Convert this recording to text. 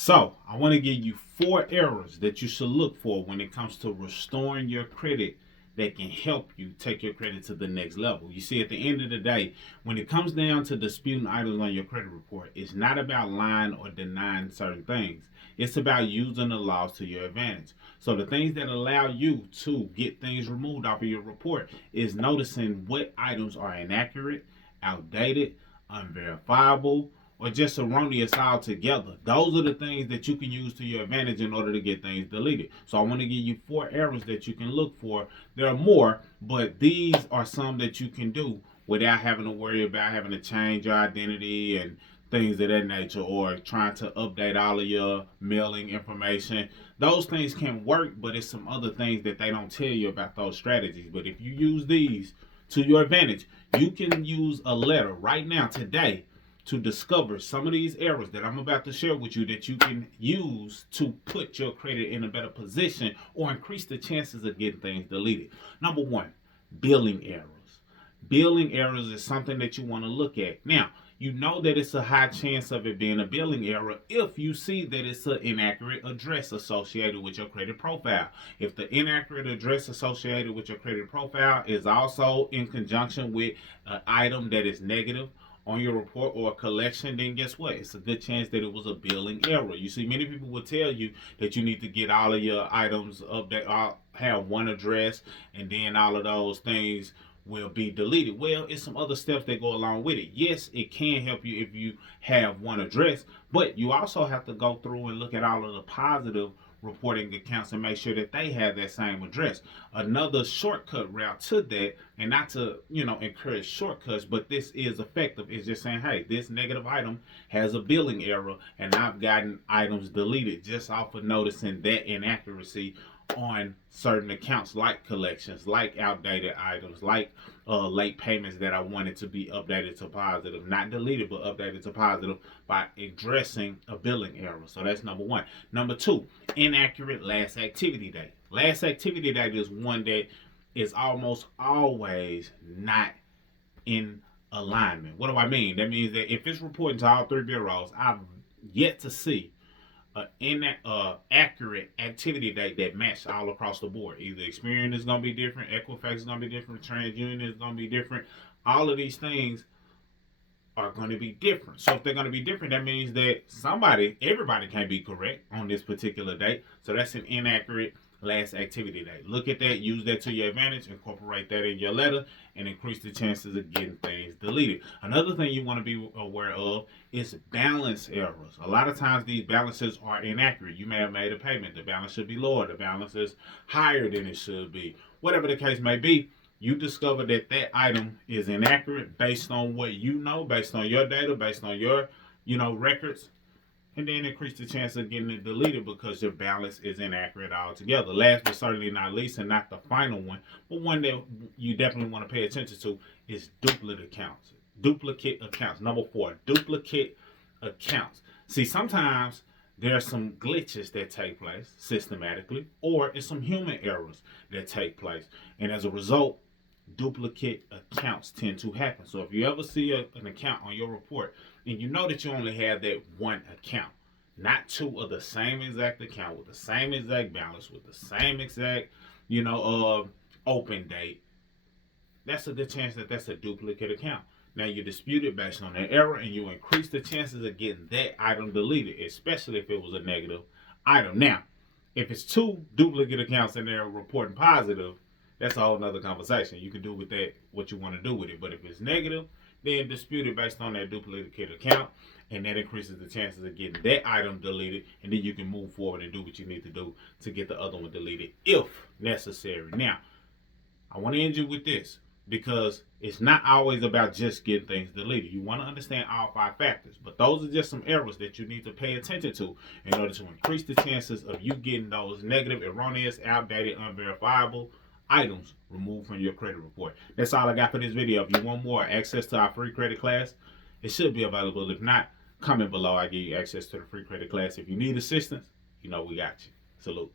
So, I want to give you 4 errors that you should look for when it comes to restoring your credit that can help you take your credit to the next level. You see, at the end of the day, when it comes down to disputing items on your credit report, it's not about lying or denying certain things. It's about using the laws to your advantage. So the things that allow you to get things removed off of your report is noticing what items are inaccurate, outdated, unverifiable, or just erroneous altogether. Those are the things that you can use to your advantage in order to get things deleted. So I want to give you 4 errors that you can look for. There are more, but these are some that you can do without having to worry about having to change your identity and things of that nature, or trying to update all of your mailing information. Those things can work, but it's some other things that they don't tell you about those strategies. But if you use these to your advantage, you can use a letter right now, today, to discover some of these errors that I'm about to share with you that you can use to put your credit in a better position or increase the chances of getting things deleted. Number one, billing errors. Billing errors is something that you want to look at. Now, you know that it's a high chance of it being a billing error if you see that it's an inaccurate address associated with your credit profile. If the inaccurate address associated with your credit profile is also in conjunction with an item that is negative on your report or a collection, then guess what? It's a good chance that it was a billing error. You see, many people will tell you that you need to get all of your items up that have one address, and then all of those things will be deleted. Well, it's some other steps that go along with it. Yes, it can help you if you have one address, but you also have to go through and look at all of the positive reporting accounts and make sure that they have that same address. Another shortcut route to that, and not to encourage shortcuts, but this is effective, is just saying, hey, this negative item has a billing error, and I've gotten items deleted just off of noticing that inaccuracy on certain accounts, like collections, like outdated items, like late payments that I wanted to be updated to positive, not deleted, but updated to positive by addressing a billing error. So that's number one. Number two, inaccurate last activity date. Last activity date is one that is almost always not in alignment. What do I mean? That means that if it's reporting to all 3 bureaus, I've yet to see accurate activity date that match all across the board. Either Experian is going to be different, Equifax is going to be different, TransUnion is going to be different. All of these things are going to be different. So if they're going to be different, that means that everybody can't be correct on this particular date. So that's an inaccurate last activity date. Look at that, use that to your advantage, incorporate that in your letter, and increase the chances of getting things deleted. Another thing you want to be aware of is balance errors. A lot of times these balances are inaccurate. You may have made a payment, the balance should be lower, the balance is higher than it should be. Whatever the case may be, you discover that that item is inaccurate based on what you know, based on your data, based on your records, and then increase the chance of getting it deleted because your balance is inaccurate altogether. Last but certainly not least, and not the final one, but one that you definitely want to pay attention to, is duplicate accounts. Duplicate accounts. Number 4, duplicate accounts. See, sometimes there are some glitches that take place systematically, or it's some human errors that take place. And as a result, duplicate accounts tend to happen. So if you ever see an account on your report and you know that you only have that one account, not 2 of the same exact account with the same exact balance, with the same exact, open date, that's a good chance that that's a duplicate account. Now you dispute it based on that error, and you increase the chances of getting that item deleted, especially if it was a negative item. Now, if it's 2 duplicate accounts and they're reporting positive, that's a whole nother conversation. You can do with that what you want to do with it. But if it's negative, then dispute it based on that duplicate account, and that increases the chances of getting that item deleted, and then you can move forward and do what you need to do to get the other one deleted if necessary. Now, I want to end you with this, because it's not always about just getting things deleted. You want to understand all 5 factors, but those are just some errors that you need to pay attention to in order to increase the chances of you getting those negative, erroneous, outdated, unverifiable items removed from your credit report. That's all I got for this video. If you want more access to our free credit class, it should be available. If not, comment below. I give you access to the free credit class. If you need assistance, we got you. Salute.